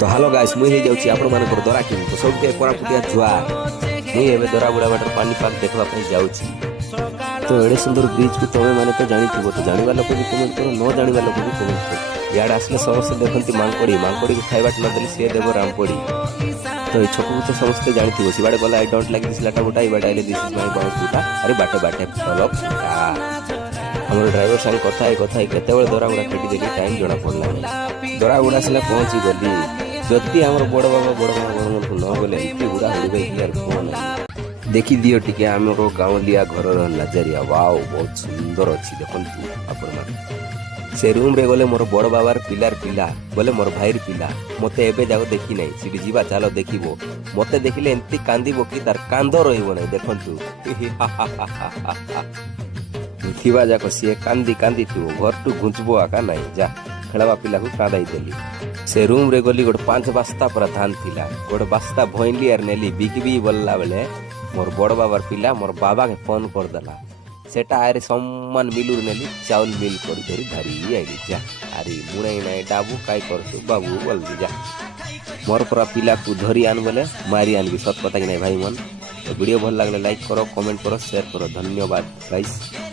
तो hello guys मुई हे जाउची आपण मानकर दरा किन तो सब के कोरापुटिया जुआर मुई एबे दरा बुड़ा वाटर पानी पार्क देखवा पे जाउची। तो एडे सुंदर ब्रिज को तमे माने तो जानी थिबो तो जानिबा लोक भी कमेंट करो न जानिबा लोक भी कमेंट करो। याड आसले समस्त देखंती मांकोड़ी को खाइबाट न देली से देबो रामपोड़ी। तो ए छोटू तो समस्त जानी थिबो सिबाडे बोला आई डोंट लाइक दिस लाटा बुटा इबाडे आइले दिस इज माय बाउंस बुटा अरे बाटे बाटे फॉलो हमर ड्राइवर संग कथा केते बेले दरा बुड़ा फेटी देली टाइम जणा पड़ला दरा बुड़ा सला पहुंची गली जति हमर बड़ बाबा बड़ न बोले एमती बुढ़ा हुड़े यार फोन देखी दियो टिके हमर गाँवलिया घर नजरिया वाओ बहुत सुंदर अच्छी देखंतु आपण माने से रूम रे गले मोर बड़ बाबार पिलार पिला बोले मोर भाईर पिला मते एबे जाओ देखी नै सिटी जीवा चालो देखिबो मते देखिले एंती कांदीबो कि तार कांदो रहिबो नै देखंतु थिबा जाको सिए कांदी कांदी थिबो घर टू घुंचबो आका नै जा खेलवा पिला को कादाई देली से रूम रे गली गोटे 5 बस्ता पर धान थिला गोटे बस्ता भइली आर नेली बिकबी बोलला बेले मोर बड़ बाबार पिला मोर बाबा के फोन कर देला सेटा आरे सम्मान मिलुर नेली चाउल मिल कर धरी धरी आइली जा अरे मुणे नै डाबू काय करसु बाबू बोल जा मोर पूरा पिला को धरी आन बोले मारी आन भी सत पता कि नै भाई मन। तो वीडियो भल लागले लाइक करो कमेंट करो शेयर करो धन्यवाद गाइस।